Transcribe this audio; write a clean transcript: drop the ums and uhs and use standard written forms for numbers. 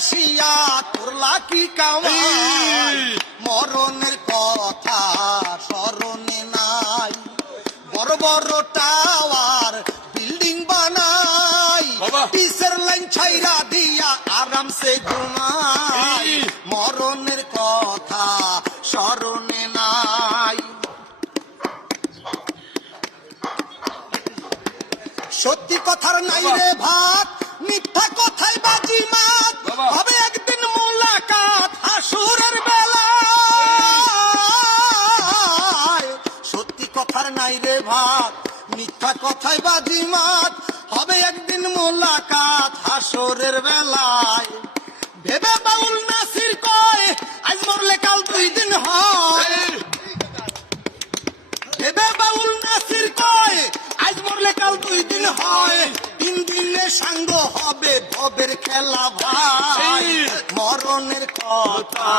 আসিয়া করলা কি কামাই, মরণের কথা স্মরণে নাই। বড় বড় টাওয়ার বিল্ডিং বানাই, পিসের লাইন ছাইরা দিয়া আরামসে ঘুমাই, মরণের কথা স্মরণে নাই। সত্যি কথার নাই রে ভাত, মিথ্যা কথাই বাজি মাত, হবে একদিন মোলাকাত হাসুরের বেলায়। সত্যি কথার নাই রে ভাত, মিথ্যা কথাই বাজি মাত, হবে একদিন মোলাকাত হাসুরের বেলায়। ভেবে বাউল নাসির কয় আজ মরলে কাল 2 দিন হয়, ভেবে বাউল নাসির কয় আজ মরলে কাল 2 দিন হয়, 3 দিনে সাঙ্গ হবে ভবের খেলা ভাই, মরণের কথা